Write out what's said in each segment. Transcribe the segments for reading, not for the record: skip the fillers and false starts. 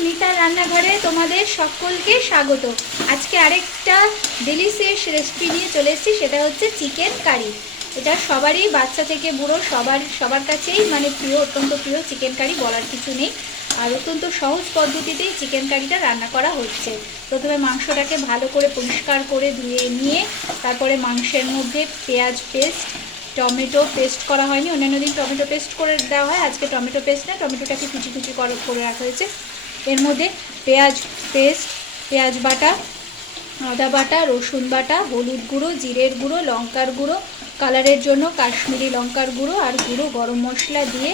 স্মিতার রান্নাঘরে তোমাদের সকলকে স্বাগত। আজকে আরেকটা ডেলিশিয়াস রেসিপি নিয়ে চলে এসেছি, সেটা হচ্ছে চিকেন কারি। এটা সবারই, বাচ্চা থেকে বুড়ো সবার কাছেই মানে প্রিয়, অত্যন্ত প্রিয় চিকেন কারি, বলার কিছু নেই। আর অত্যন্ত সহজ পদ্ধতিতেই চিকেন কারিটা রান্না করা হচ্ছে। প্রথমে মাংসটাকে ভালো করে পরিষ্কার করে ধুয়ে নিয়ে তারপরে মাংসের মধ্যে পেঁয়াজ পেস্ট, টমেটো পেস্ট করা হয়নি, অন্যান্য দিন টমেটো পেস্ট করে দেওয়া হয়, আজকে টমেটো পেস্ট না, টমেটোটাকে কুচি কুচি করে রাখা হয়েছে। এর মধ্যে পেঁয়াজ পেস্ট, পেঁয়াজ বাটা, আদা বাটা, রসুন বাটা, হলুদ গুঁড়ো, জিরের গুঁড়ো, লঙ্কার গুঁড়ো, কালারের জন্য কাশ্মীরি লঙ্কার গুঁড়ো আর গুঁড়ো গরম মশলা দিয়ে,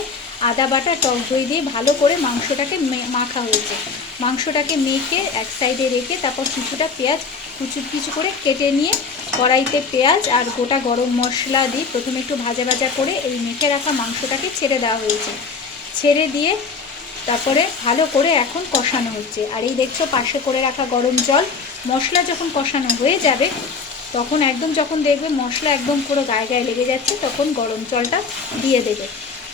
আদা বাটা, টক দই দিয়ে ভালো করে মাংসটাকে মাখা হয়েছে। মাংসটাকে মেখে এক সাইডে রেখে তারপর কিছুটা পেঁয়াজ কুচি কুচি করে কেটে নিয়ে কড়াইতে পেঁয়াজ আর গোটা গরম মশলা দিয়ে প্রথমে একটু ভাজা ভাজা করে এই মেখে রাখা মাংসটাকে ছেড়ে দেওয়া হয়েছে। ছেড়ে দিয়ে তারপরে ভালো করে এখন কষানো হচ্ছে। আর এই দেখছো পাশে করে রাখা গরম জল। মশলা যখন কষানো হয়ে যাবে তখন একদম, যখন দেখবে মশলা একদম পুরো গায়ে গায়ে লেগে যাচ্ছে, তখন গরম জলটা দিয়ে দেবে।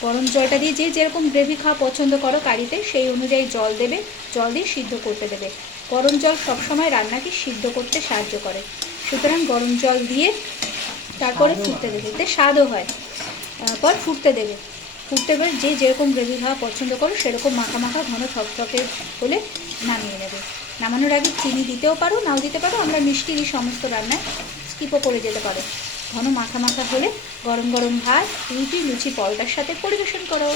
গরম জলটা দিয়ে যে যেরকম গ্রেভি খাওয়া পছন্দ করো কারিতে, সেই অনুযায়ী জল দেবে। জল দিয়ে সিদ্ধ করতে দেবে। গরম জল সবসময় রান্নাকে সিদ্ধ করতে সাহায্য করে, সুতরাং গরম জল দিয়ে তারপরে ফুটতে দেবে, এতে স্বাদও হয়। তারপর ফুটতে দেবে। ফুটতে দেবে, যে যেরকম গ্রেভি খাওয়া পছন্দ করো সেরকম মাখা মাখা ঘন থকথকে হলে নামিয়ে নেবে। নামানোর আগে চিনি দিতেও পারো, নাও দিতে পারো, আমরা মিষ্টি দিই সমস্ত রান্নায়, স্কিপও করে যেতে পারো। ঘন মাখা মাখা হলে গরম গরম ভাত, রুটি, লুচি, পরোটার সাথে পরিবেশন করো।